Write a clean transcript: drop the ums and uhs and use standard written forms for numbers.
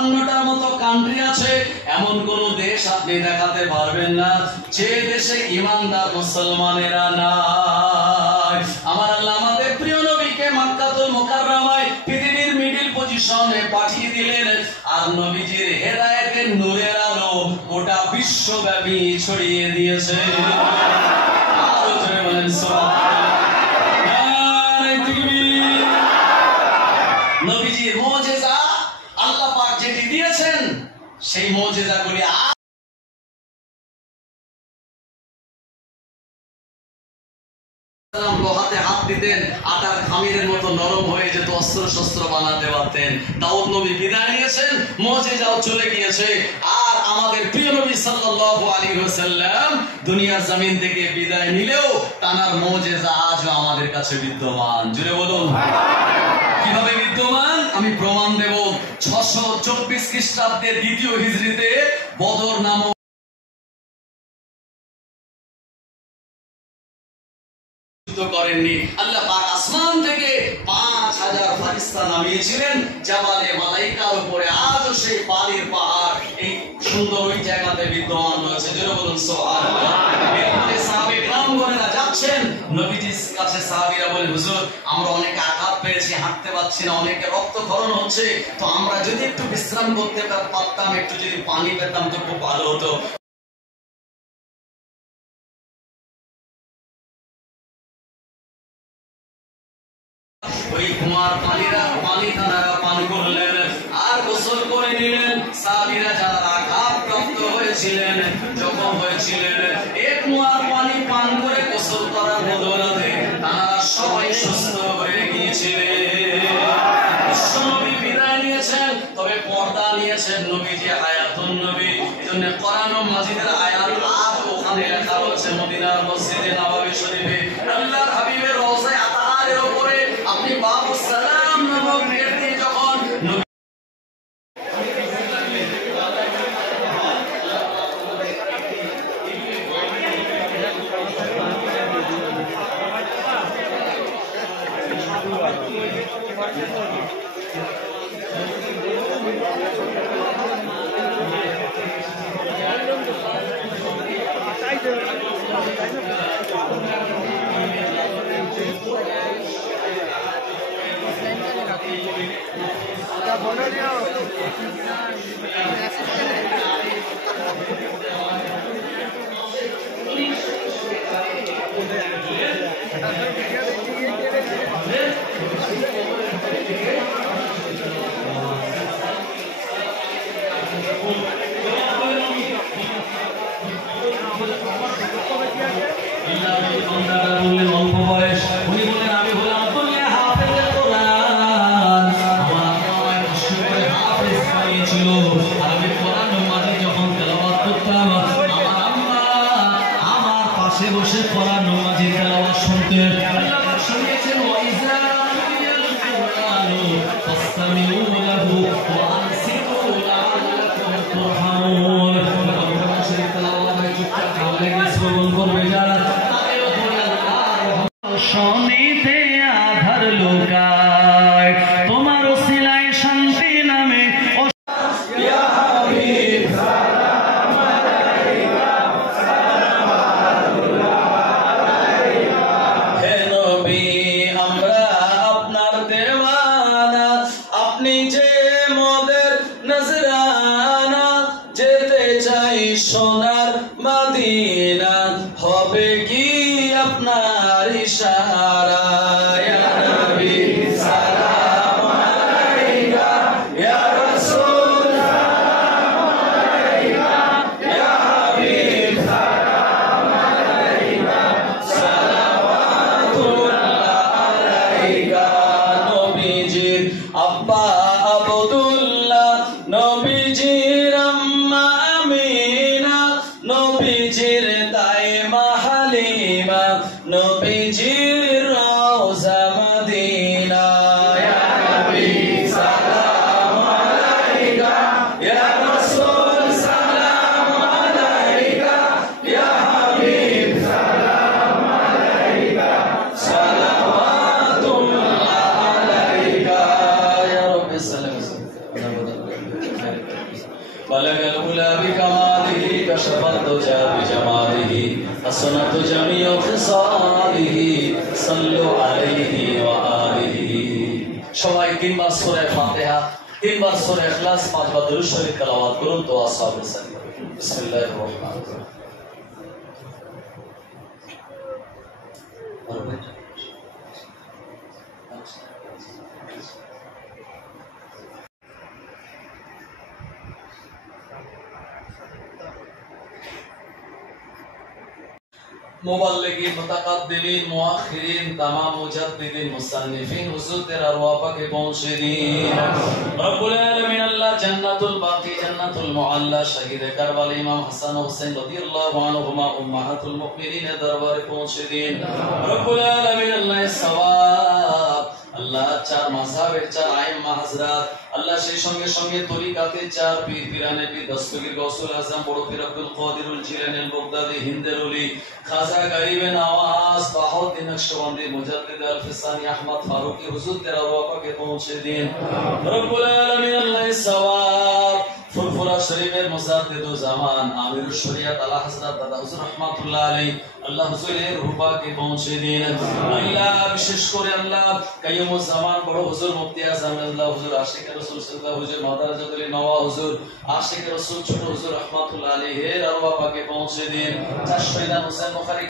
52টার মতো কান্ট্রি আছে, এমন কোন দেশ আপনি দেখাতে পারবেন না যে দেশে ইমানদার মুসলমানেরা নাই। আমার আল্লাহ আমাদের প্রিয় নবীকে মক্কাতুল মুকাররমায় পৃথিবীর মিডল পজিশনে পাঠিয়ে দিলেন, আর নবীজির হেদায়েতের নূরের আলো গোটা বিশ্বব্যাপী ছড়িয়ে দিয়েছে। আরো জোরে বলেন সুবহানাল্লাহ। নবীজির মুজিজা আল্লাহ পাক যেটি দিয়েছেন সেই মুজিজাগুলি লোহাতে হাত দিতেন, আটার খামিরের মতো নরম হয়ে যেত, অস্ত্র শস্ত্র বানাতে পারতেন। দাউদ নবী বিদায় নিয়েছেন, মুজিজাও চলে গিয়েছে। আর আমাদের প্রিয় নবী সাল্লাল্লাহু আলাইহি ওয়াসাল্লাম দুনিয়ার জমিন থেকে বিদায় নিলেও তার মুজিজা আজও আমাদের কাছে বিদ্যমান। জুড়ে বলুন কিভাবে বিদ্যমান? আমি প্রমাণ দেব। 624 খ্রিস্টাব্দে দ্বিতীয় হিজরিতে বদর নামক করেননি, আল্লাহ পাক আসমান থেকে 5000 ফেরেশতা নামিয়েছিলেন জাবালে মালাইকার উপরে। আজও সেই পানির পাহাড় এই সুন্দর ওই জায়গাতে বিদ্যমান রয়েছে। জোরে বলুন সুবহানাল্লাহ। এরপরে সাহাবে کرامগণেরা যাচ্ছেন নবীজির কাছে। সাহাবীরা বলে, হুজুর আমরা অনেক আঘাত পেয়েছি, হাঁটতে পারছি না, অনেকে রক্তক্ষরণ হচ্ছে, তো আমরা যদি একটু বিশ্রাম করতে পারতাম, একটু যদি পানি পেতাম তো খুব ভালো হতো। ওই কুমার পানি তারা পান করলেন আর গোসল করে নিলেন। সাহাবীরা যারা আঘাতপ্রাপ্ত হয়েছিলেন, জখম হয়েছিলেন, এই কুমার পানি পান করে গোসল করার বদৌলতে তারা সবাই সুস্থ হয়ে গিয়েছিলেন। বিশ্বনবী বিদায় নিয়েছেন, তবে পর্দা নিয়েছেন নবীজি হায়াতুন নবী। এজন্য কোরআন ও মাজিদের আয়াত আজ ওখানে লেখা রয়েছে মদিনার মসজিদে নববী শরীফে আল্লাহর হাবিবের রওজায়ে আতাহারের উপরে আপনি বাবু সালাম নামক গেট দিয়ে যখন অল্প বয়স উনি বললেন আমি হলাম দুনিয়া হাফেজে কোরআন। আমার আল্লাহ কষ্ট করে হাফেজ বানিয়েছিল, আর আমি কোরআন মাঝে যখন তেলাওয়াত করতাম আমার আম্মা আমার পাশে বসে কোরআন মাঝে তেলাওয়াত শুনতেন। আল্লাহ পাক শুনিয়েছেন ওয়াইজা তুলিয়াল কুরআনু ফাসতামিউ লাহু ওয়া আনসিতু লাআল্লাকুম তুরহামুন। কোরআন শরীফ তেলাওয়াত হয় চুপচাপ তাহলে কি শ্রবণ করবে যারা শনিতে আধার লোকায় তোমার ওসিলায় শান্তি নামে ইয়া হাবিব সালাম আলাইকা সালাওয়াতুল্লাহ আলাইকা। হে নবী আমরা আপনার দেওয়ানা, আপনি যে মোদের নজরানা, যেতে চাই সোনার মদিনা, হবে কি আপনার ইশারা। ইয়া নবী সালাম আলাইকা, ইয়া রাসূল সালাম আলাইকা, ইয়া হাবিব সালাম আলাইকা, সালাওয়াতুল্লাহ আলাইকা। নবীজির আব্বা আব্দুল্লাহ, নবীজির আম্মা আমিনা, নবীজির দাই মা হালিমা, নবীজির রওজা মদিনা। ইয়া নবী সালাম আলাইকা, ইয়া রাসূল সালাম আলাইকা, ইয়া হাবিব সালাম আলাইকা, সালাওয়াতুল্লাহ আলাইকা। ইয়া রাব্বি সাল্লাল্লাহু আলাইহি ওয়া সাল্লাম। بلغ العلا بكماله كشف الدجى بجماله حسنت جميع خصاله صلوا عليه وآله সবাই তিনবার সূরা ফাতিহা তিনবার সূরা ইখলাস পাঁচবার দুরূদ শরীফ তেলাওয়াত করুন দোয়া সাহাবে সাল্লাল্লাহু আলাইহি বিসমিল্লাহির রহমানির রহিম मुबल्लिगीन मुतक़द्दिमीन मुअख्खिरीन तमाम मुजद्दिदीन मुसन्निफीन हुजूर तेरे अरवाह पाके पहुंचे दीन रब्बुल आलमीन अल्लाह जन्नतुल बाकी जन्नतुल मुअल्ला शहीद करबला इमाम हसन हुसैन रदियल्लाहु अन्हुमा उम्महातुल मुमिनीन दरबारे पहुंचे दीन रब्बुल आलमीन अल्लाह सवाब अल्लाह चार मज़हबेर चार आइम्मा हजरत अल्लाह সেই সঙ্গে সঙ্গে তরিকাতে চার পীর পীরানে পীর দস্তগীর গৌসুল আজম বড় পীর আব্দুল কাদিরুল জিলানী বগদাদি হিন্দের ওলি খাজা গরিবে নওয়াজ বাহাউদ্দিন নকশবন্দি মুজাদ্দিদ আল ফিসানি আহমদ ফারুকি হুজুর তেরা ওয়াফাকে পৌঁছে দিন রব্বুল আলামিন আল্লাহ সওয়াব ফুরফুরা শরীফের মুজাদ্দিদুল জামান আমিরুশ শরিয়াত আলা হযরত দাদা হুজুর রাহমাতুল্লাহ আলাইহি আল্লাহ হুজুরের রূপাকে পৌঁছে দিন আল্লাহ বিশেষ করে আল্লাহ কাইয়ুমুজ জামান বড় হুজুর মুফতি আযম আল্লাহ হুজুর আশিক রাসূল সাল্লাল্লাহু আলাইহি ওয়াসাল্লাম মাদারাতুল নওয়া হুজুর আশিক রাসূল ছোট হুজুর রাহমাতুল্লাহ আলাইহি এর আরওয়াহ পাকে পৌঁছে দিন চার শহীদ হোসেন বুখারী